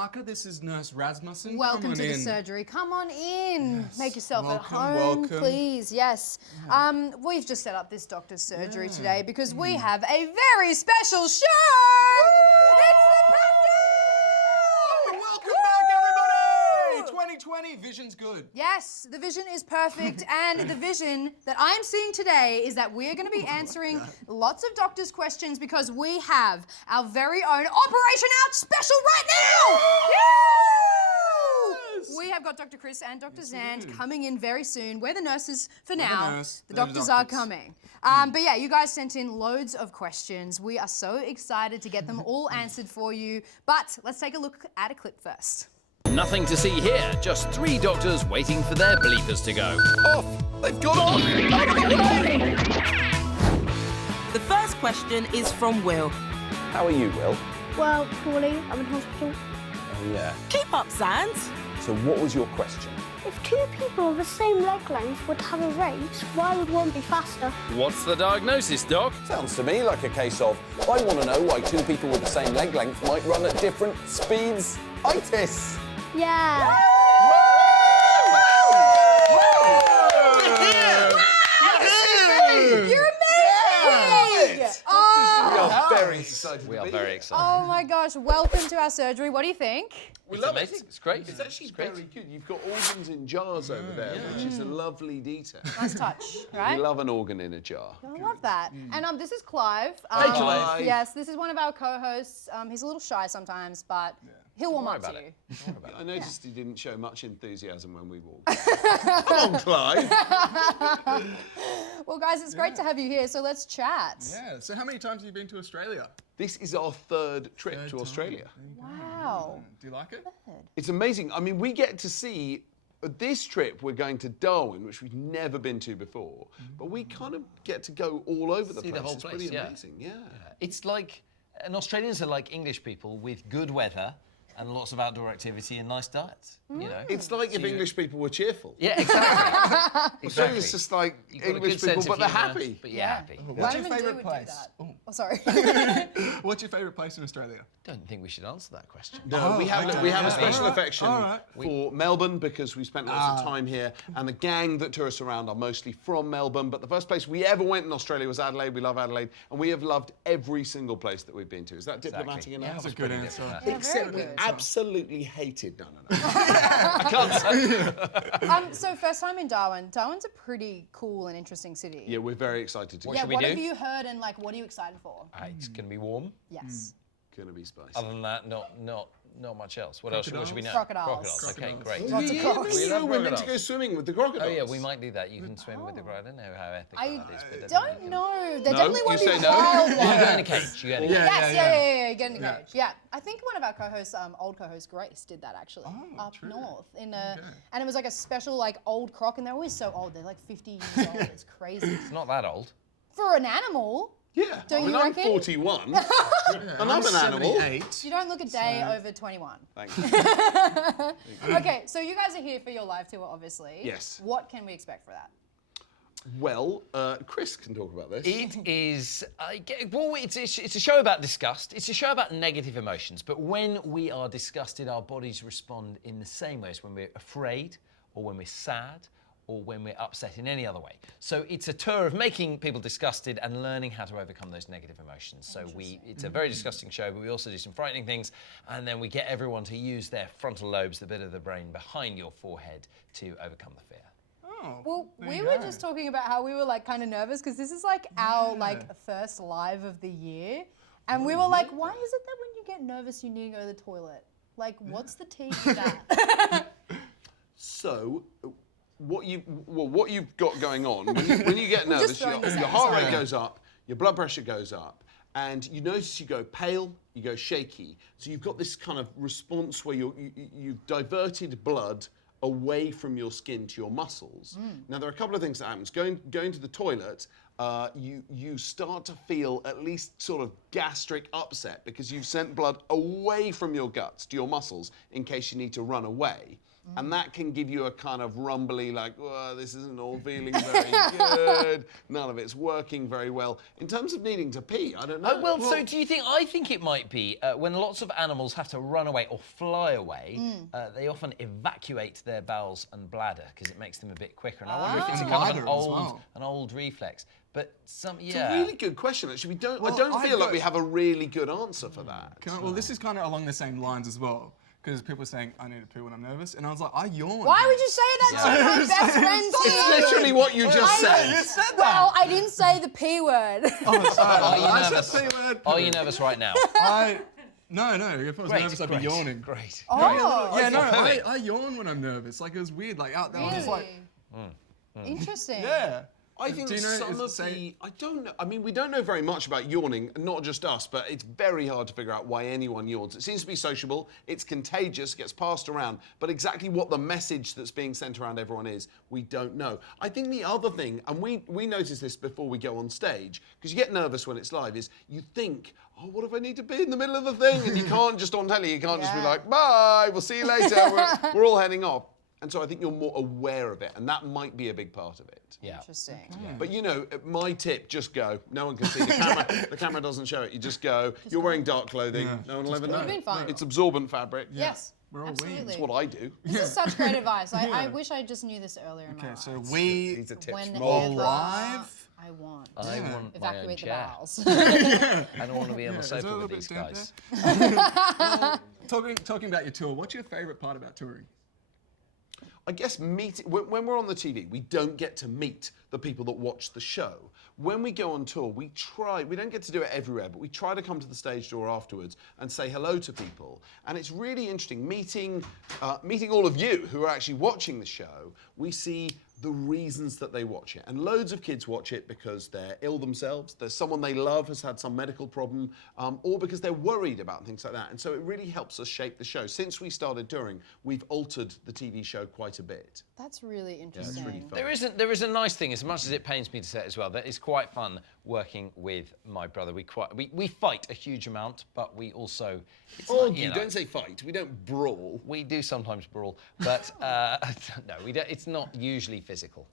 Parker. This is Nurse Rasmussen. Welcome to the surgery. Come on in. Yes. Make yourself at Welcome, home, welcome. please. Yes. We've just set up this doctor's surgery today because we have a very special show. It's the Package! Welcome back, everybody! 2020, vision's good. Yes, the vision is perfect, and the vision that I'm seeing today is that we're going to be answering lots of doctors' questions because we have our very own Operation Out special right now! Yes! We have got Dr. Chris and Dr. XAND do. coming in very soon. We're the nurses for We're the now. nurse, The they're the doctors are doctors. coming. But yeah, you guys sent in loads of questions. We are so excited to get them all answered for you. But let's take a look at a clip first. Nothing to see here, just 3 doctors waiting for their bleepers to go. Off! They've gone off! Out of the way! The first question is from Will. How are you, Will? Well, poorly. I'm in hospital. Oh, yeah. Keep up, Xand. So what was your question? If 2 people of the same leg length would have a race, why would one be faster? What's the diagnosis, Doc? Sounds to me like a case of, I want to know why 2 people with the same leg length might run at different speeds. Itis! Yeah. You're amazing! Oh. We are very excited. We are very excited. Oh my gosh, welcome to our surgery. What do you think? We It's love amazing. it. It's great. It's actually great. very good. You've got organs in jars over there, which is a lovely detail. Nice touch, right? We love an organ in a jar. I love that. And this is Clive. Hey, Clive. Yes, this is one of our co-hosts. He's a little shy sometimes, but he'll warm up to you. I noticed he didn't show much enthusiasm when we walked. Come on, Clive. Well, guys, it's great to have you here, so let's chat. Yeah, so how many times have you been to Australia? This is our 3rd trip Third to time. Australia. Wow. Do you like it? It's amazing. I mean, we get to see, this trip we're going to Darwin, which we've never been to before, but we kind of get to go all over the See place. the whole It's place, pretty yeah. amazing, yeah. It's like, and Australians are like English people with good weather and lots of outdoor activity and nice diets, you know? It's like if English people were cheerful. Yeah, exactly. Australia's just like You've got a English good sense people, of but they're humour, happy. But you're happy. What's your Vitamin D favourite would do place? that. Oh. Oh, sorry. What's your favourite place in Australia? Don't think we should answer that question. No, we have okay. we have a Yeah. special Alright, affection alright. for Melbourne because we spent lots of time here, and the gang that tour us around are mostly from Melbourne. But the first place we ever went in Australia was Adelaide. We love Adelaide, and we have loved every single place that we've been to. Is that diplomatic Exactly. enough? Yeah, That's a was good pretty answer. diplomatic. Yeah, Except very we good. absolutely hated. No. I can't say. So first time in Darwin. Darwin's a pretty cool and interesting city. Yeah, we're very excited to What go. Yeah, should we what do? have you heard and like what are you excited for? It's going to be warm. Yes. Gonna be spicy. Other than that, not much else. What else? What should we know? Crocodiles. Okay, great. Lots of Yeah, crocs. We we love were meant to crocodiles. go swimming with the crocodiles. Oh yeah, we might do that. You can swim with the crocodile. I don't know how ethical I that is, but don't know. There No? definitely You won't be say no? wild You get in a ones. cage. You get in a Yeah. cage. Yes, you get in the cage. Yeah, I think one of our co-hosts, old co-host Grace, did that actually up true. north in and it was like a special like old croc, and they're always so old. They're like 50 years old. It's crazy It's not that old. for an animal. Yeah. Don't I mean, you I'm reckon? 41. And I'm an animal. 78. You don't look a day over 21. Thank you. Okay, so you guys are here for your live tour, obviously. Yes. What can we expect for that? Well, Chris can talk about this. It is, well, it's a show about disgust. It's a show about negative emotions. But when we are disgusted, our bodies respond in the same way as when we're afraid, or when we're sad, or when we're upset in any other way. So it's a tour of making people disgusted and learning how to overcome those negative emotions. So it's a very disgusting show, but we also do some frightening things, and then we get everyone to use their frontal lobes, the bit of the brain behind your forehead, to overcome the fear. Oh, Well, there we you were go. just talking about how we were like kind of nervous because this is like our like first live of the year, and we were like, why is it that when you get nervous you need to go to the toilet? Like, what's the tea for that? So, what you've got going on when you get nervous, throwing this your out, heart rate sorry. goes up, your blood pressure goes up, and you notice you go pale, you go shaky. So you've got this kind of response where you've diverted blood away from your skin to your muscles. Now there are a couple of things that happens. Going to the toilet, you start to feel at least sort of gastric upset because you've sent blood away from your guts to your muscles in case you need to run away. And that can give you a kind of rumbly, like, oh, this isn't all feeling very good. None of it's working very well. In terms of needing to pee, I don't know. So do you think, I think it might be when lots of animals have to run away or fly away, they often evacuate their bowels and bladder because it makes them a bit quicker. And I wonder if it's a kind of Lighter as well. an old reflex. But It's a really good question, actually. I don't feel like we have a really good answer for that. Well, this is kind of along the same lines as well. Because people are saying, I need to poo when I'm nervous. And I was like, I yawn. Why would you say that to my best friends here? It's literally what you just said. You said that. Well, I didn't say the P word. Oh, sorry. Are you I nervous? said P word. Are you nervous right now? No. If I was nervous, I'd be yawning. Great. Oh, Yeah, no, I yawn when I'm nervous. Like, it was weird. Like, out there, I was just like, interesting. yeah. I think Do you know, some is of it say- the, I don't know, I mean, we don't know very much about yawning, not just us, but it's very hard to figure out why anyone yawns. It seems to be sociable, it's contagious, gets passed around, but exactly what the message that's being sent around everyone is, we don't know. I think the other thing, and we notice this before we go on stage, because you get nervous when it's live, is you think, oh, what if I need to be in the middle of the thing? And you can't just on telly, you can't just be like, bye, we'll see you later, we're all heading off. And so I think you're more aware of it, and that might be a big part of it. Yeah. Interesting. But you know, my tip, just go. No one can see the camera. The camera doesn't show it. You just go. You're wearing dark clothing. No one will ever know. Would've been fine. It's absorbent fabric. Yes. We're all absolutely. That's what I do. This is such great advice. I wish I just knew this earlier in my Okay, life. so we These are tips Whenever from old. live. I want I want my own evacuate the chair. bowels. I don't want to be on the Is that a sofa little with bit these damp guys. Talking about your tour, what's your favourite part about touring? I guess when we're on the TV, we don't get to meet the people that watch the show. When we go on tour, we don't get to do it everywhere, but we try to come to the stage door afterwards and say hello to people. And it's really interesting meeting all of you who are actually watching the show. We see the reasons that they watch it. And loads of kids watch it because they're ill themselves, there's someone they love has had some medical problem, or because they're worried about things like that. And so it really helps us shape the show. Since we started touring, we've altered the TV show quite a bit. That's really interesting. really fun. There is a nice thing, as much as it pains me to say it as well, that it's quite fun working with my brother. We fight a huge amount, but we also... Don't say fight, we don't brawl. We do sometimes brawl, but no, we don't, it's not usually physical.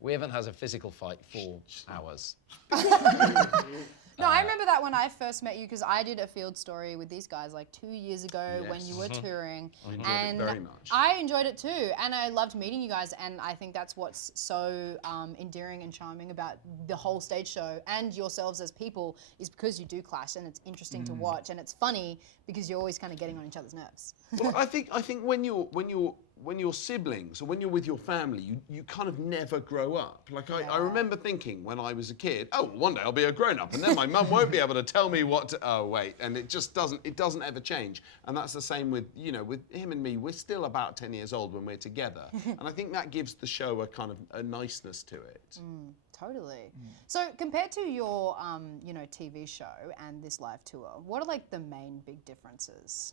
We haven't had a physical fight for hours. No, I remember that when I first met you because I did a field story with these guys like 2 years ago when you were touring. And very much. I enjoyed it too. And I loved meeting you guys. And I think that's what's so endearing and charming about the whole stage show and yourselves as people is because you do clash and it's interesting to watch and it's funny because you're always kind of getting on each other's nerves. Well, I think when you're siblings or when you're with your family, you kind of never grow up. Like I remember thinking when I was a kid, oh, one day I'll be a grown-up, and then my mum won't be able to tell me what to, oh wait, and it just doesn't ever change. And that's the same with with him and me. We're still about 10 years old when we're together, and I think that gives the show a kind of a niceness to it. Totally. So compared to your TV show and this live tour, what are like the main big differences?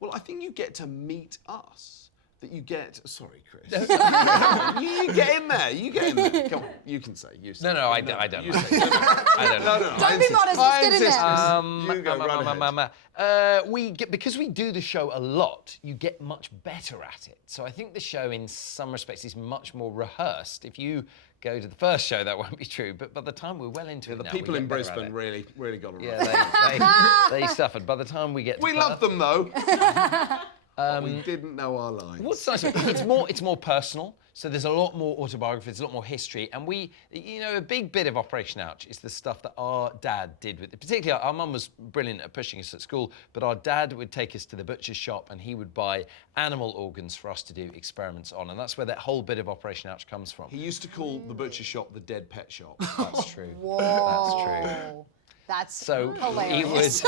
Well, I think you get to meet us. That you get. Sorry, Chris. You get in there. You get in there. Come on, you can say. You say. No, I don't. You know. say. I don't know. No. Don't be modest, just get in there. You go right ahead. Because we do the show a lot, you get much better at it. So I think the show, in some respects, is much more rehearsed. If you go to the first show, that won't be true. But by the time we're well into it, The now, people we in get better at Brisbane it. really got it right. Yeah, they suffered. By the time we get to We Perth, love them though. But we didn't know our lines. What's nice, it's more personal, so there's a lot more autobiography, there's a lot more history, and we, a big bit of Operation Ouch is the stuff that our dad did with it. Particularly, our mum was brilliant at pushing us at school, but our dad would take us to the butcher's shop and he would buy animal organs for us to do experiments on, and that's where that whole bit of Operation Ouch comes from. He used to call the butcher shop the dead pet shop. That's true. Whoa. That's true. That's So hilarious.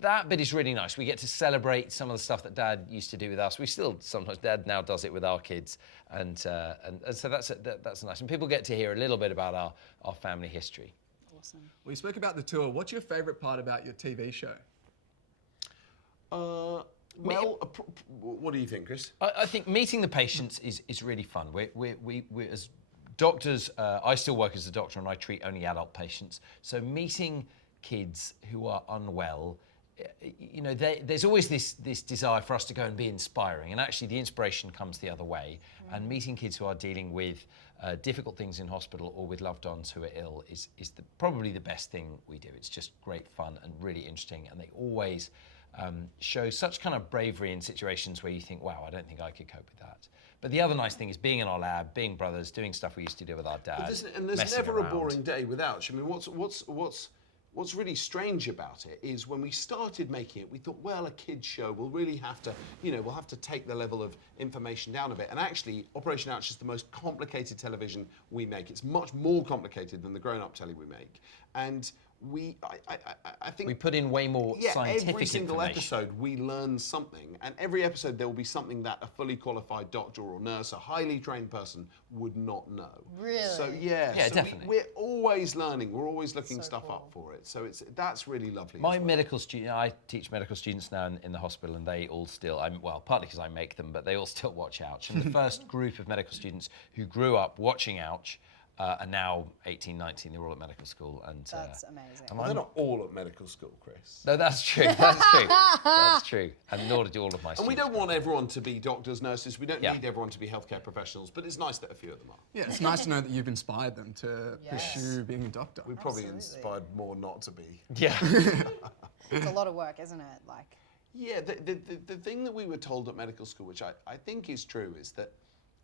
that bit is really nice. We get to celebrate some of the stuff that Dad used to do with us. We still sometimes, Dad now does it with our kids, and so that's nice. And people get to hear a little bit about our family history. Awesome. We spoke about the tour. What's your favourite part about your TV show? What do you think, Chris? I think meeting the patients is really fun. We're as doctors, I still work as a doctor and I treat only adult patients. So meeting kids who are unwell you know, there's always this desire for us to go and be inspiring, and actually the inspiration comes the other way. And meeting kids who are dealing with difficult things in hospital or with loved ones who are ill is probably the best thing we do. It's just great fun and really interesting, and they always show such kind of bravery in situations where you think, wow, I don't think I could cope with that. But the other nice thing is being in our lab, being brothers, doing stuff we used to do with our dad. And there's messing never around. a boring day without. I mean, what's really strange about it is when we started making it, we thought, well, a kids show, we'll really have to, you know, we'll have to take the level of information down a bit. And actually, Operation Ouch is the most complicated television we make. It's much more complicated than the grown-up telly we make. And I think we put in way more scientific every single information. episode we learn something, and every episode there will be something that a fully qualified doctor or nurse, a highly trained person, would not know. Really? So yeah, so definitely. we're always learning. We're always looking So stuff cool. up for it. So that's really lovely. My as well. medical student, I teach medical students now in the hospital, and they all still, well, partly because I make them, but they all still watch Ouch. And the first group of medical students who grew up watching Ouch are now 18, 19. They're all at medical school, and That's amazing. and Well, they're I'm- not all at medical school, Chris. No, that's true. That's true. That's true. And nor do all of my students. And we don't want everyone to be doctors, nurses. We don't Yeah. need everyone to be healthcare professionals. But it's nice that a few of them are. Yeah, it's nice to know that you've inspired them to pursue being a doctor. We're probably Absolutely. inspired more not to be. Yeah. It's a lot of work, isn't it? Like, Yeah, the thing that we were told at medical school, which I think is true, is that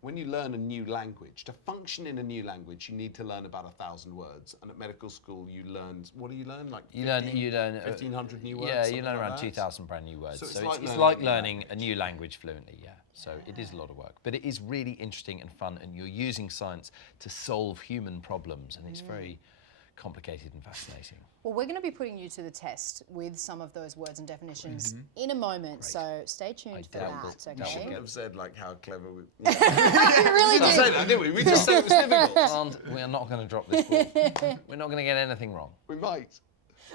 when you learn a new language, to function in a new language, you need to learn about 1,000 words. And at medical school, you learn, what do you learn? Like You learn 1,500 new words? Yeah, something you learn like around that? 2,000 brand new words. So So, it's it's like like learning learning a new language fluently, yeah. So it is a lot of work. But it is really interesting and fun, and you're using science to solve human problems, and it's very complicated and fascinating. well, we're going to be putting you to the test with some of those words and definitions in a moment. So stay tuned for doubt that, that- We shouldn't okay? have said like how clever we. You really We did. said that, didn't we? We just said it was difficult. And we are not going to drop this ball. We're not going to get anything wrong. We might.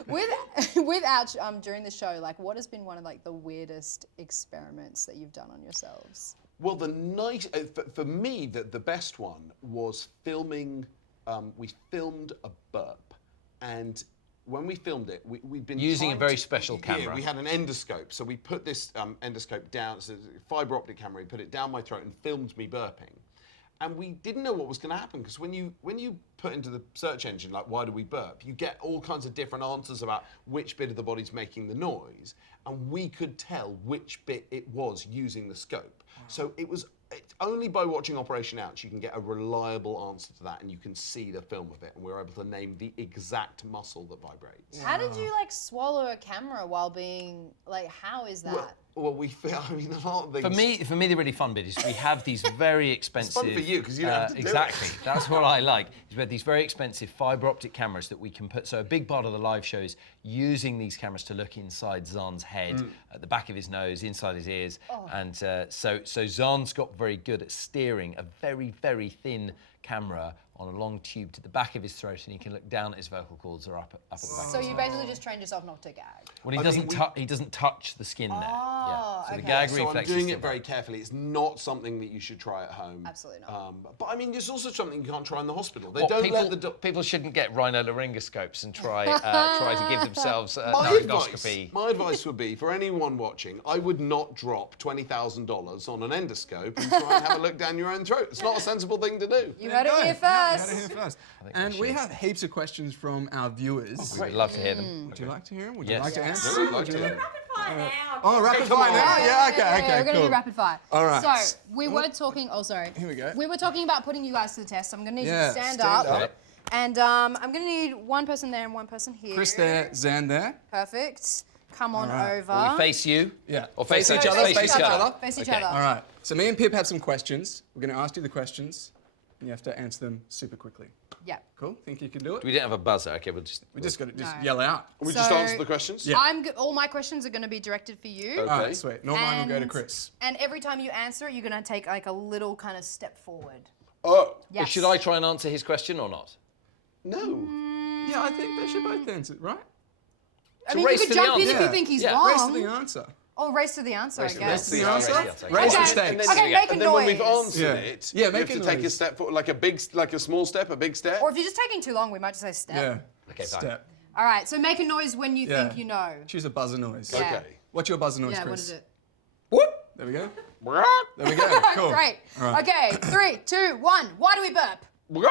with Ouch, during the show, like, what has been one of like the weirdest experiments that you've done on yourselves? Well, the nice for me, the best one was filming. We filmed a burp, and when we filmed it, we'd been Using a trying very to- special camera. Yeah, we had an endoscope, so we put this endoscope down, so it's a fiber optic camera. We put it down my throat and filmed me burping, and we didn't know what was going to happen because when you put into the search engine like why do we burp, you get all kinds of different answers about which bit of the body's making the noise, and we could tell which bit it was using the scope. So it's only by watching Operation Ouch you can get a reliable answer to that, and you can see the film of it, and we're able to name the exact muscle that vibrates. How did you like swallow a camera while being like? How is that? Well, we feel. I mean, a lot of things. For me, the really fun bit is we have these very expensive. fun for you, 'cause you don't have to do it. exactly. That's what I like. Is we have these very expensive fiber optic cameras that we can put. So a big part of the live show is using these cameras to look inside Zahn's head, at the back of his nose, inside his ears, and so Zahn's got very good at steering a very very thin camera on a long tube to the back of his throat, and he can look down at his vocal cords or up at the back. So you basically just trained yourself not to gag. Well, he doesn't touch the skin there. Yeah. So the okay. gag So I'm reflex. doing is it very carefully. It's not something that you should try at home. Absolutely not. But I mean, it's also something you can't try in the hospital. They What, don't people, let the people shouldn't get rhinolaryngoscopes and try to give themselves a My laryngoscopy. my advice would be for anyone watching, I would not drop $20,000 on an endoscope and try and have a look down your own throat. It's not a sensible thing to do. You heard it here Yeah, first. you heard it here first. think And we we should. have heaps of questions from our viewers. We'd love to hear them. Would you like to hear them? Would Yes. you like to Yes. answer? No, I'd like Would you to. like- Rapid fire now. Oh, rapid come fire on. now? Yeah, okay, Yeah, okay, we're gonna cool. do rapid fire. All right. So we were talking. Oh, sorry. Here we go. We were talking about putting you guys to the test. I'm gonna need you Yeah, to stand stand up. up. And I'm gonna need one person there and one person here. Chris there, Zan there. Perfect. Come on right. over. Will we face you? Yeah. Or face Face each each other? other, face each other. Face each Okay. other. All right. So me and Pip have some questions. We're going to ask you the questions, and you have to answer them super quickly. Yeah. Cool? Think you can do it? We didn't have a buzzer. Okay, we'll just. We just got to just No. yell out. We just So- answer the questions? Yeah. All my questions are gonna be directed for you. Okay. All right, sweet. No mine will go to And- Chris. And every time you answer it, you're gonna take like a little kind of step forward. Oh, Yes. Should I try and answer his question or not? no. Yeah, I think they should both answer, right? I mean, race you to could the jump in answer. if you think he's Yeah. wrong. Race to the answer. Oh, race to the answer, I Race to the guess. Race to the Yeah, answer? race to the answer. Race Okay. the stakes. Okay, make a And then when we've noise. answered Yeah. it, Yeah, you make have a to take a noise. step forward, like a small step, a big step. Or if you're just taking too long, we might just say step. Yeah. Okay, fine. Step. All right, so make a noise when you think you know. Choose a buzzer noise. Yeah. Okay. What's your buzzer noise, Yeah, Chris? what is it? Whoop. There we go. Whoop. There we go. Cool. Great. All right. Okay, 3, 2, 1. Why do we burp? Whoop.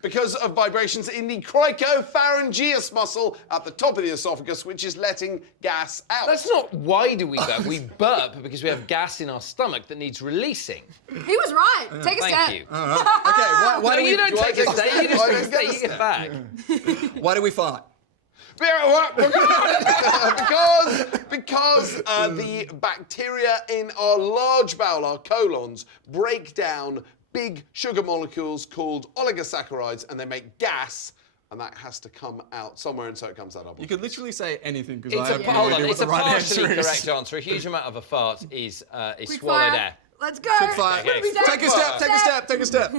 Because of vibrations in the cricopharyngeus muscle at the top of the esophagus, which is letting gas out. That's not why do we burp. We burp because we have gas in our stomach that needs releasing. He was right. Take a step. Thank you. Okay, why No, do we... you don't take a step. You Why just don't take a step back. Why do we fart? because the bacteria in our large bowel, our colons, break down big sugar molecules called oligosaccharides, and they make gas, and that has to come out somewhere, and so it comes out our body. You could literally say anything because I It's a, have no hold on, idea what it's the a right partially answer is. correct answer. A huge amount of a fart is Quick swallowed fire. air. Let's go. Quick fire. Okay. Take a step, take a step, take a step.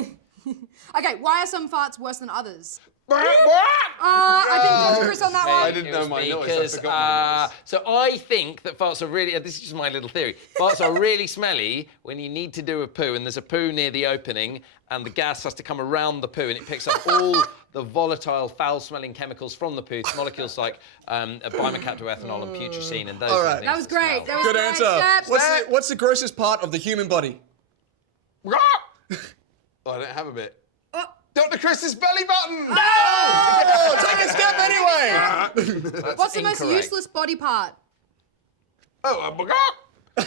Okay, why are some farts worse than others? What? I think Dr. Chris on that I one. didn't It know was my noise. because, I forgot my noise. So I think that farts are really, this is just my little theory, farts are really smelly when you need to do a poo and there's a poo near the opening and the gas has to come around the poo and it picks up all the volatile, foul-smelling chemicals from the poo, molecules like bimacaptoethanol and putrescine and those All are the right. things That was great. smell. That was Good great. answer. Step. What's the grossest part of the human body? Oh, I don't have a bit. Oh. Dr. Chris's belly button! Oh, take a step anyway. What's the most incorrect. useless body part?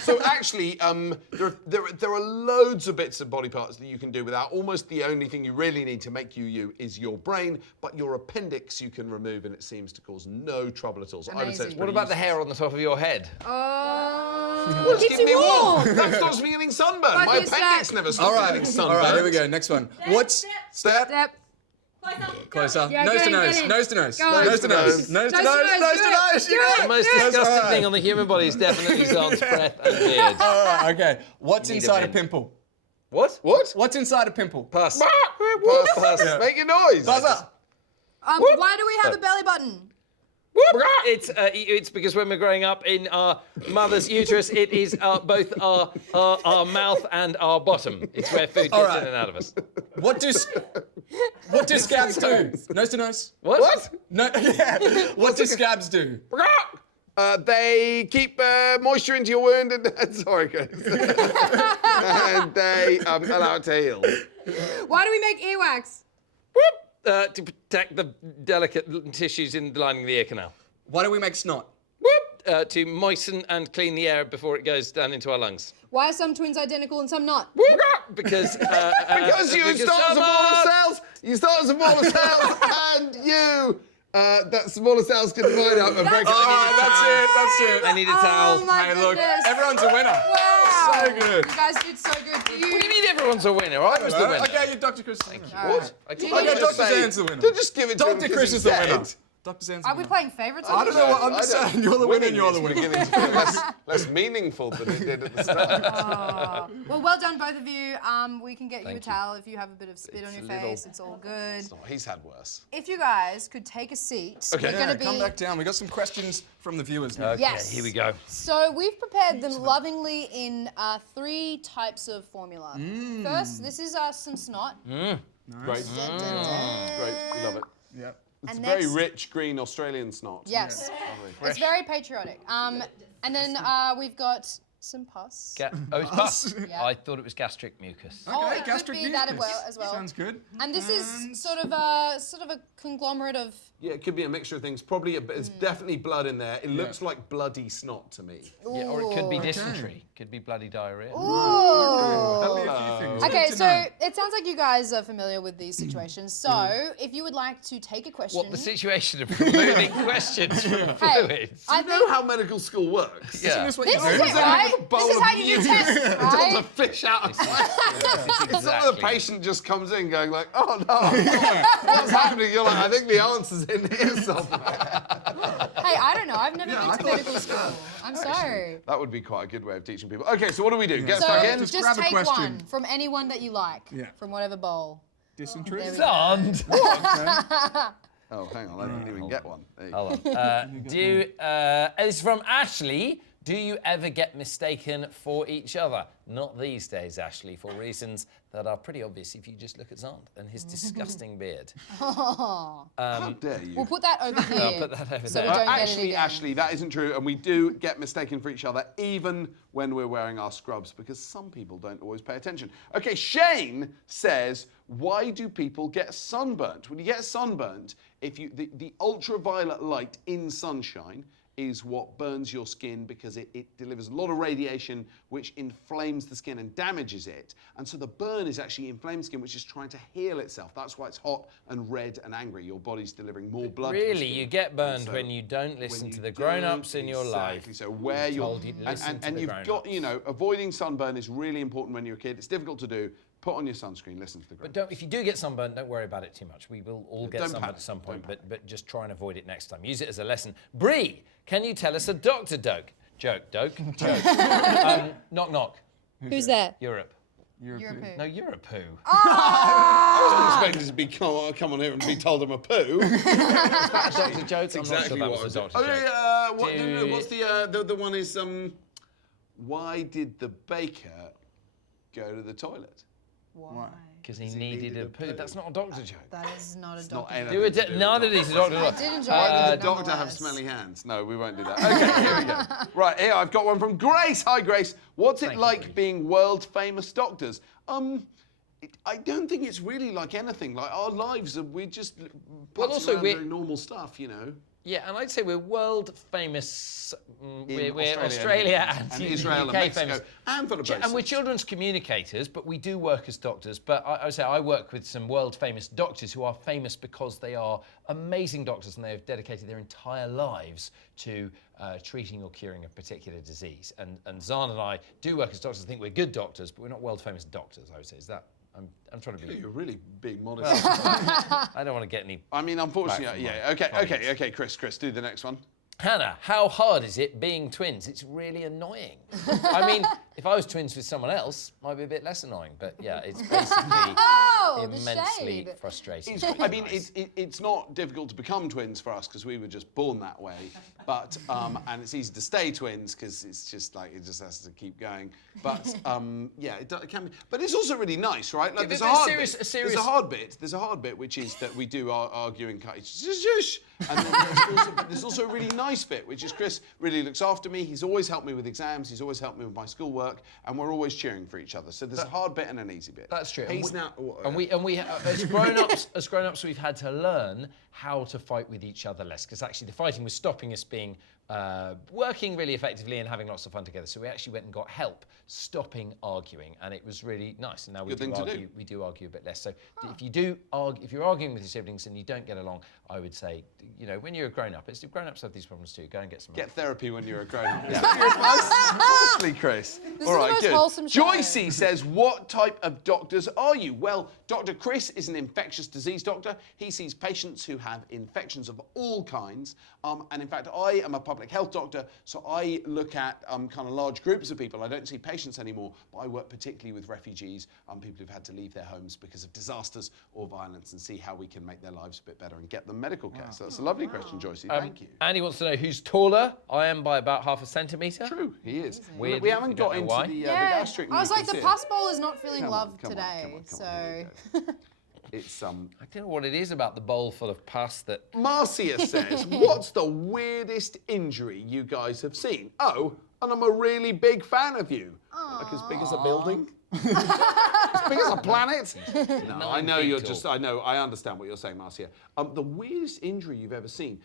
So actually, there are loads of bits of body parts that you can do without. Almost the only thing you really need to make you is your brain, but your appendix you can remove and it seems to cause no trouble at all. So I would say it's Amazing. What pretty about the useless. hair on the top of your head? Oh, keeps Keep me you warm. warm. That stops me getting sunburned. My Bucket appendix stack. never All stopped me right, getting all sunburned. right, here we go. Next one. What's Step. Step. closer? Yeah, Nose get to in, nose. get in. Nose to nose. Go on. Nose to nose. Nose to nose. Nose to nose. You got The it. most Yes, disgusting all right. thing on the human body is definitely Zan's breath and beard. All right, okay. What's You need a inside a bin. pimple? What? What? What's inside a pimple? Pass. Pass. Make your noise. Buzzer. Why do we have a belly button? It's because when we're growing up in our mother's uterus, it is both our mouth and our bottom. It's where food All gets right. in and out of us. What do scabs do? Nose to nose. What? No. Yeah. What do scabs do? They keep moisture into your wound and sorry, Chris. And they allow it to heal. Why do we make earwax? To protect the delicate tissues in lining the ear canal. Why do we make snot? To moisten and clean the air before it goes down into our lungs. Why are some twins identical and some not? Because Because you start as a ball of cells. You start as a ball of cells, and that smaller cells can divide up and break up. That's it. I need a towel. Oh my Hey, look, goodness. everyone's a winner. Wow. So good. You guys did so good. What do you mean everyone's a winner? I was the winner. Okay, you Dr. Chris. Thank you. What? You Okay, need- Dr. Zan's the winner. Don't just give it to him Dr. 'cause Chris he is the said. winner. Dr. Zan's the Are we winner. playing favourites? I don't know what I'm just saying. You're the winner and you're the Winning winner. is beginning to feel less meaningful than it did at the start. Well, well done, both of you. We can get you a Thank you. towel if you have a bit of spit on your face. It's all good. Oh, he's had worse. If you guys could take a seat, Okay. we're going Yeah, to be. come back down. We got some questions from the viewers now. Okay, Yes. here we go. So we've prepared them lovingly in 3 types of formula. First, this is some snot. Great. Great. We love it. Yep. It's And very next- rich green Australian snot. Yes. It's very patriotic. And then we've got some pus. Oh, it's pus. Yeah. I thought it was gastric mucus. Oh, Okay, it could gastric be that mucus. as well. Sounds good. And this is sort of a conglomerate of. Yeah, it could be a mixture of things. Probably, there's definitely blood in there. It looks like bloody snot to me. Yeah, or it could be Ooh. dysentery. Could be bloody diarrhea. Ooh. That'd be a few things. Okay, Good to so know. it sounds like you guys are familiar with these situations. So, if you would like to take a question, What, the situation of removing questions from hey, fluids? I You know think how medical school works? Yeah. This is what this you is do. it, right? This is how you do tests, It's right? a fish out of It's not Exactly. the patient just comes in going like, oh no, what's happening? You're like, I think the answer's in here somewhere. Hey, I don't know. I've never been to medical school. I'm sorry. That would be quite a good way of teaching people. Okay, so what do we do? Get So stuck in? just grab a take question. one from anyone that you like, Yeah. from whatever bowl. Dysentery. There we Sand. Oh, hang on, I didn't even get one. There you go. Hold on. This is from Ashley. Do you ever get mistaken for each other? Not these days, Ashley, for reasons that are pretty obvious if you just look at XAND and his disgusting beard. Oh. How dare you? We'll put that over here. I'll put that over so there. we don't get it Actually, again. Ashley, that isn't true, and we do get mistaken for each other even when we're wearing our scrubs, because some people don't always pay attention. Okay, Shane says, why do people get sunburnt? When you get sunburnt, if you the ultraviolet light in sunshine is what burns your skin because it delivers a lot of radiation which inflames the skin and damages it. And so the burn is actually inflamed skin which is trying to heal itself. That's why it's hot and red and angry. Your body's delivering more blood to the Really, skin. you get burned So when you don't listen when to you the grown-ups don't, in your life. exactly. So where you're told you to listen to and the you've got, grown-ups. you know, avoiding sunburn is really important when you're a kid. It's difficult to do. Put on your sunscreen, listen to the grown-ups. But if you do get sunburned, don't worry about it too much. We will all get Don't sunburned panic, at some point, don't but just try and avoid it next time. Use it as a lesson. Bree, can you tell us a doctor joke? Joke. Knock, knock. Who's there? Europe. You're a poo. No, you're a poo. I wasn't expecting to be come on here and be told I'm a poo. Doctor joke? I'm not sure that was a doctor Oh, joke. yeah, what's the one is why did the baker go to the toilet? Why? Because he needed a poo. That's not a doctor joke. That is not a Not doctor. anything Do it. to do with Neither of these are doctor I jokes. did enjoy Why it. did the doctor have nonetheless. smelly hands? No, we won't do that. Okay, here we go. Right, here I've got one from Grace. Hi, Grace. What's it Thank you, like Grace. being world famous doctors? I don't think it's really like anything. Like our lives, we're just putzing also around we're- doing normal stuff, you know. Yeah, and I'd say we're world famous. In We're Australia and and Israel UK and Mexico famous. and for the And we're children's communicators, but we do work as doctors. But I would say I work with some world famous doctors who are famous because they are amazing doctors and they have dedicated their entire lives to treating or curing a particular disease. And Zahn and I do work as doctors. I think we're good doctors, but we're not world famous doctors, I would say. Is that? I'm trying to be. You're really being modest. I don't want to get any. I mean, unfortunately, Back yeah. from my Okay, Chris, do the next one. Hannah, how hard is it being twins? It's really annoying. I mean, if I was twins with someone else, it might be a bit less annoying. But yeah, it's basically Oh, the immensely shade. frustrating. I mean, it's not difficult to become twins for us because we were just born that way. But and it's easy to stay twins because it's just like it just has to keep going. But yeah, it can be. But it's also really nice, right? Like Yeah, there's but a hard serious- bit. a serious- There's a hard bit. There's a hard bit which is that we do our arguing. And then there's also a really nice bit, which is Chris really looks after me. He's always helped me with exams. He's always helped me with my schoolwork, and we're always cheering for each other. So there's a hard bit and an easy bit. That's true. He's now. And we as grown-ups, we've had to learn how to fight with each other less because actually the fighting was stopping us being working really effectively and having lots of fun together. So we actually went and got help stopping arguing, and it was really nice. And now we Good thing to do. we do argue a bit less. So if you're arguing with your siblings and you don't get along, I would say, you know, when you're a grown-up, it's grown-ups have these problems too. Go and get some. Get therapy when you're a grown-up. Is that your advice? Honestly, Chris. This is the most wholesome show. Joycey says, what type of doctors are you? Well, Dr. Chris is an infectious disease doctor. He sees patients who have infections of all kinds. And in fact, I am a public health doctor, so I look at kind of large groups of people. I don't see patients anymore, but I work particularly with refugees, people who've had to leave their homes because of disasters or violence, and see how we can make their lives a bit better and get them medical care. So that's a lovely question, Joycey. Thank you. Andy wants to know who's taller. I am by about half a centimetre. True, he is. Weird. We haven't We don't got know into why. the Yeah, gastric. I was like, the mucus pus bowl is not feeling Come love on, come on, today, come on, so. here we go. It's I don't know what it is about the bowl full of pus that. Marcia says, what's the weirdest injury you guys have seen? Oh, and I'm a really big fan of you. Like as big as a building? As big as a planet? No, I know 9 feet you're tall. just, I understand what you're saying, Marcia. The weirdest injury you've ever seen.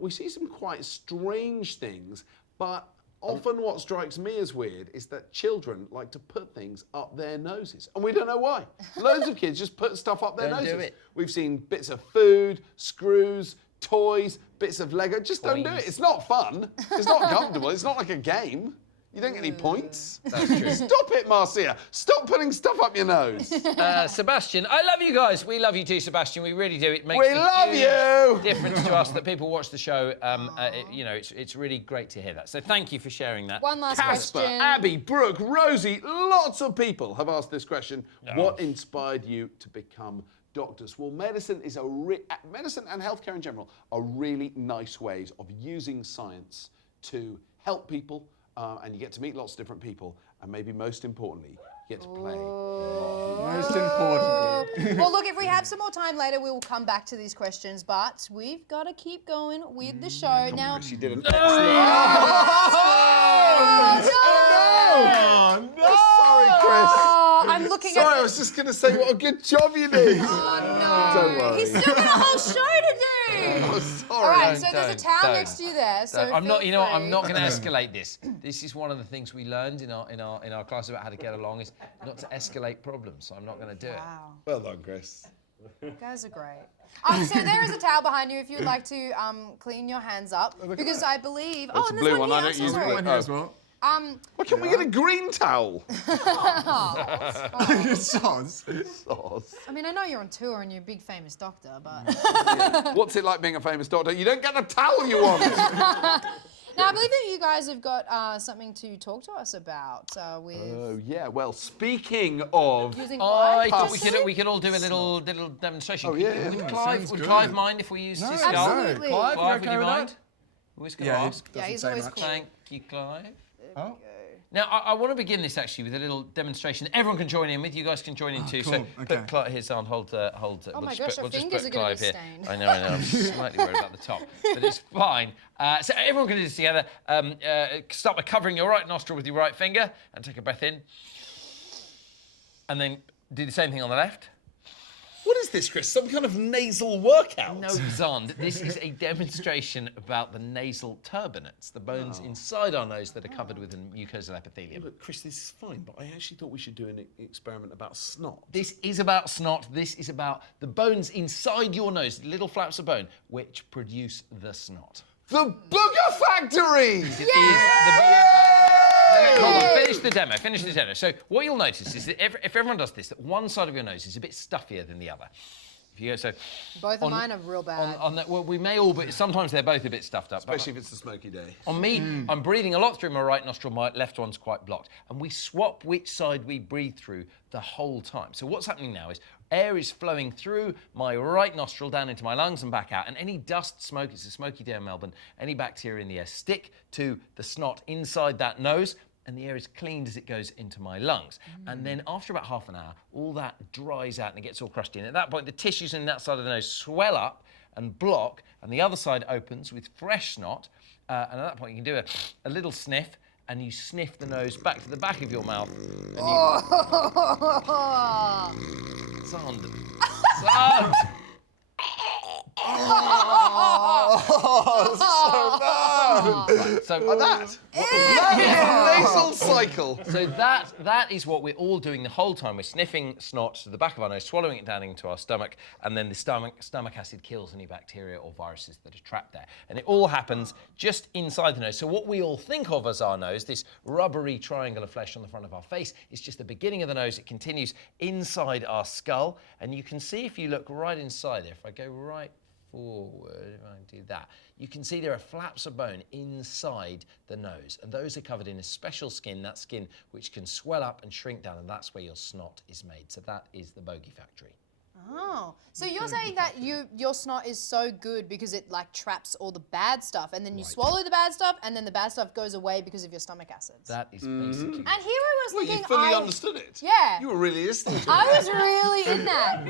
We see some quite strange things, but often what strikes me as weird is that children like to put things up their noses, and we don't know why. Loads of kids just put stuff up their Don't do noses. it. We've seen bits of food, screws, toys, bits of Lego. Just don't do it. Toys. It's not fun. It's not comfortable. It's not like a game. You don't get any points. That's true. Stop it, Marcia. Stop putting stuff up your nose. Sebastian, I love you guys. We love you too, Sebastian. We really do. It makes We a love huge you. difference to us that people watch the show. You know, it's really great to hear that. So thank you for sharing that. One last Casper, question. Abby, Brooke, Rosie, lots of people have asked this question. What inspired you to become doctors? Well, medicine and healthcare in general are really nice ways of using science to help people and you get to meet lots of different people, and maybe most importantly, you get to play. Most importantly. Well, look, if we have some more time later, we will come back to these questions, but we've got to keep going with the show. Now, She did an Oh, no! Sorry, Chris. I'm looking Sorry, at I was just going to say what a good job you did. Oh, no. Don't worry. He's still got a whole show to do. Oh, sorry. All right, so there's a Don't, towel don't. next to you there. So I'm not. feel You know what? I'm free. not going to escalate this. This is one of the things we learned in our class about how to get along is not to escalate problems. So I'm not going to do it. Wow, Well done, Chris. you guys are great. So there is a towel behind you if you'd like to clean your hands up, because I believe. That's and a there's blue one one. here. I don't I'm use so blue. sorry. One here as well. Why can't we get a green towel? Soz. I mean, I know you're on tour and you're a big famous doctor, but. What's it like being a famous doctor? You don't get the towel you want. Now, I believe that you guys have got something to talk to us about with Oh, yeah. Well, speaking of... using I thought live. we could all do a little demonstration. Oh, yeah. Would Sounds Clive good. mind if we used his No, skull? absolutely. Clive, you Clive, would okay you with mind? that? Always going to Yeah, ask. Yeah, he's say always much. cool. Thank you, Clive. Oh. Now, I want to begin this actually with a little demonstration. Everyone can join in with. You guys can join in too. cool. So Okay. put Clive, his arm, hold. Oh we'll my just gosh, put, your we'll just fingers put are gonna Clive be here. stained. I know. I'm slightly worried about the top, but it's fine. So everyone can do this together. Start by covering your right nostril with your right finger and take a breath in, and then do the same thing on the left. What is this, Chris? Some kind of nasal workout? No, XAND. This is a demonstration about the nasal turbinates, the bones inside our nose that are covered with a mucosal epithelium. Look, Chris, this is fine, but I actually thought we should do an experiment about snot. This is about snot. This is about the bones inside your nose, little flaps of bone, which produce the snot. The Booger Factory! It is the Hold on, finish the demo. So what you'll notice is that if everyone does this, that one side of your nose is a bit stuffier than the other. If you go, so Both of mine are real bad. well, we may all, but sometimes they're both a bit stuffed up. Especially if it's a smoky day. On me, I'm breathing a lot through my right nostril, my left one's quite blocked. And we swap which side we breathe through the whole time. So what's happening now is air is flowing through my right nostril down into my lungs and back out. And any dust, smoke, it's a smoky day in Melbourne, any bacteria in the air stick to the snot inside that nose, and the air is cleaned as it goes into my lungs. And then after about half an hour, all that dries out and it gets all crushed in. At that point, the tissues in that side of the nose swell up and block, and the other side opens with fresh snot. And at that point, you can do a little sniff, and you sniff the nose back to the back of your mouth. And Sound. So That is a nasal cycle. So that is what we're all doing the whole time. We're sniffing snot to the back of our nose, swallowing it down into our stomach, and then the stomach acid kills any bacteria or viruses that are trapped there. And it all happens just inside the nose. So what we all think of as our nose, this rubbery triangle of flesh on the front of our face, is just the beginning of the nose. It continues inside our skull, and you can see if you look right inside there, if I go right forward, if I do that, you can see there are flaps of bone inside the nose, and those are covered in a special skin, that skin which can swell up and shrink down, and that's where your snot is made. So that is the bogey factory. Oh, so you're saying that your snot is so good because it like traps all the bad stuff, and then you swallow the bad stuff, and then the bad stuff goes away because of your stomach acids. That is basically. And here I was Well, thinking, you fully understood it. Yeah. You were really listening to it. I was really in that.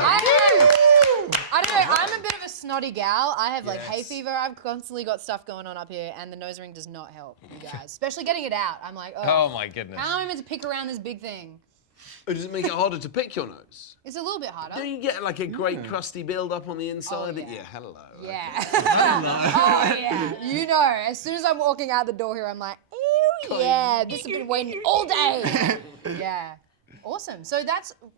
I don't know. I'm a bit of a snotty gal. I have like hay fever. I've constantly got stuff going on up here, and the nose ring does not help, you guys. Especially getting it out. I'm like, Oh my goodness. how am I meant to pick around this big thing? Oh, does it make it harder to pick your nose? It's a little bit harder. Don't you get like a great crusty build up on the inside? yeah. Yeah, hello. Yeah. Oh yeah. You know, as soon as I'm walking out the door here, I'm like, ew, yeah, this has been waiting all day. Yeah. Awesome. So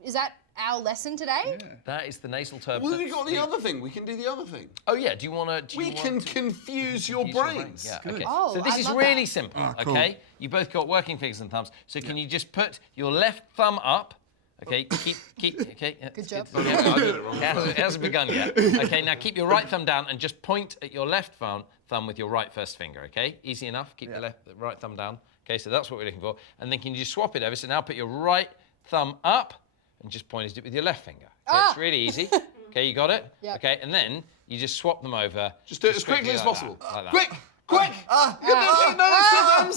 is that our lesson today? That is the nasal turbinate. Well, we got the other thing. We can do the other thing. Oh yeah. Do you want to? We can confuse your Use your brains. Yeah. Okay. Oh, so this I is love really that. simple. Oh, cool. Okay. You both got working fingers and thumbs. So can you just put your left thumb up? Okay. Keep. Okay. yeah, Good job. Yeah, I did it wrong. It hasn't begun yet. Okay. Now keep your right thumb down and just point at your left thumb with your right first finger. Okay. Easy enough. Keep the right thumb down. Okay. So that's what we're looking for. And then can you just swap it over? So now put your right thumb up and just point at it with your left finger. Okay, it's really easy. Okay, you got it? Yep. Okay, and then you just swap them over. Just do it as quickly as like possible. that, like that. Quick! Quick! No, it's two thumbs!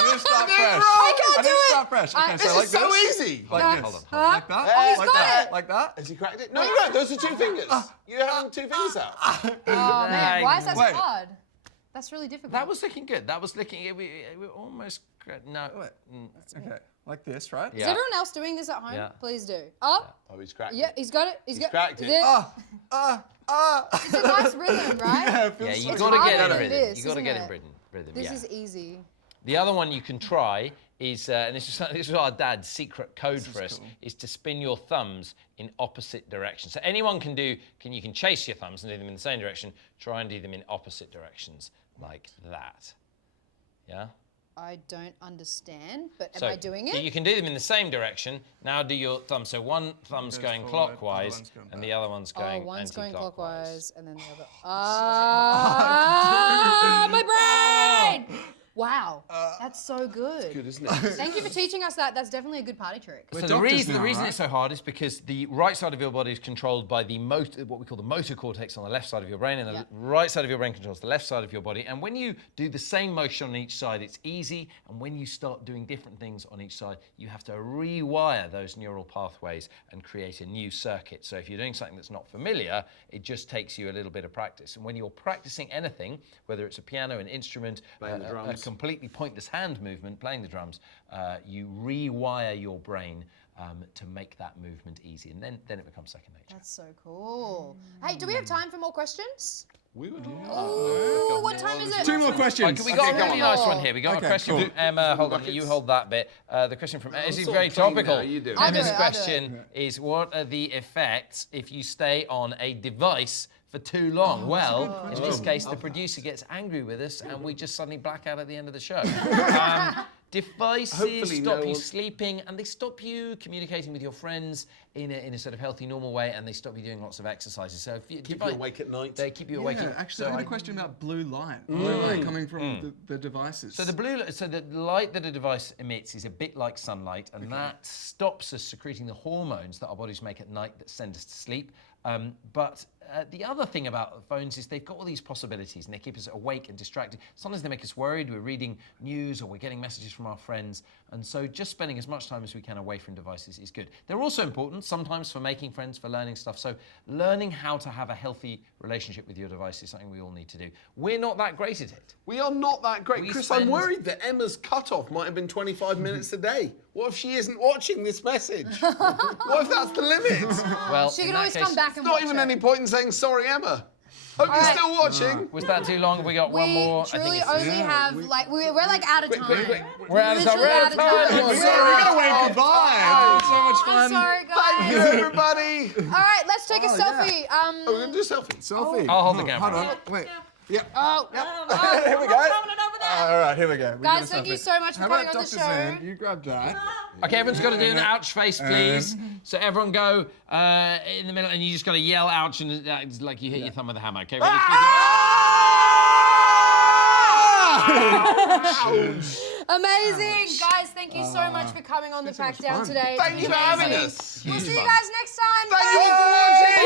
I'm gonna start fresh. I can't I'm do gonna it. start fresh. Okay, This so like is so this. easy. Like No. this. Hold on. Like that. Oh, he's like got that. it. Like that. Has he cracked it? No, those are 2 fingers. You're having 2 fingers out. Oh man, why is that Wait. so hard? That's really difficult. That was looking good. That was looking. We almost. No. Wait. Okay, like this, right? Is Yeah. everyone else doing this at home? Yeah. Please do. Oh, Oh, he's cracked yeah, it. he's got it. He's cracked it. It's a nice rhythm, right? Yeah, it feels Yeah, so you It's got to harder get in than rhythm. this, You got to isn't get in it? rhythm. This Yeah. is easy. The other one you can try is, and this is our dad's secret code for us, cool. is to spin your thumbs in opposite directions. So anyone can do, you can chase your thumbs and do them in the same direction. Try and do them in opposite directions, like that. Yeah? I don't understand, but am So I doing it? You can do them in the same direction. Now do your thumb. So one thumb's Goes going forward, clockwise, other one's going and back. the other one's going one's going anti-clockwise. clockwise, and then the other. Ah, my brain! Wow, that's so good. Good, isn't it? Thank you for teaching us that. That's definitely a good party trick. We're So doctors the now, reason right? it's so hard is because the right side of your body is controlled by the what we call the motor cortex on the left side of your brain, and the Yeah. right side of your brain controls the left side of your body. And when you do the same motion on each side, it's easy. And when you start doing different things on each side, you have to rewire those neural pathways and create a new circuit. So if you're doing something that's not familiar, it just takes you a little bit of practice. And when you're practicing anything, whether it's a piano, an instrument, Playing the a drums. completely pointless hand movement, playing the drums, you rewire your brain to make that movement easy, and then it becomes second nature. That's so cool. Hey, do we have time for more questions? We would Oh, what time is it? 2 more questions. We got Okay, a really go on. nice one here. We got Okay, a question cool. from Emma. Hold on, buckets. you hold that bit. The question from this is sort very of clean topical. now, you do it. I'll do Emma's it, I'll do it. question is, what are the effects if you stay on a device for too long? Well, in this case, the producer gets angry with us, and we just suddenly black out at the end of the show. Devices Hopefully stop no you one- sleeping, and they stop you communicating with your friends in a sort of healthy, normal way, and they stop you doing lots of exercises. So if you keep you awake at night. they keep you awake. Yeah, actually, I had a question about blue light. Mm. Blue light coming from the devices. So the light that a device emits is a bit like sunlight, and that stops us secreting the hormones that our bodies make at night that send us to sleep. But the other thing about phones is they've got all these possibilities, and they keep us awake and distracted. Sometimes they make us worried. We're reading news or we're getting messages from our friends, and so just spending as much time as we can away from devices is good. They're also important sometimes for making friends, for learning stuff. So learning how to have a healthy relationship with your device is something we all need to do. We're not that great at it. We are not that great. We Chris, I'm spend- worried that Emma's cutoff might have been 25 minutes a day. What if she isn't watching this message? What if that's the limit? Well, She in can that always case- come back and Not watch even it. any point in saying sorry, Emma. Hope you're right. still watching. Was that too long? Have we got one more? We truly it's- only have we're like out of time. quick. We're out of time. Literally We're out of time. time. We're gonna wave goodbye. It's so much I'm fun. sorry, Thank you, guys. everybody. All right, let's take a Oh, yeah. selfie. Oh, we're going to do a selfie. Selfie. I'll hold the Oh, camera. Hold on. Wait. Yep. Oh, Here we go. All right, here we go. We Guys, got a thank you selfie. so much for How coming about on the Dr. show. Zan? You grab that. Okay, everyone's got to do an ouch face, please. So everyone go in the middle, and you just got to yell ouch, and it's like you hit your thumb with a hammer. Okay, ready? Amazing, guys! Thank you so much for coming on the been so much Pack Down fun. today. Thank It's you been for having amazing. us. We'll see you fun. guys next time. Thank Bye. you for watching.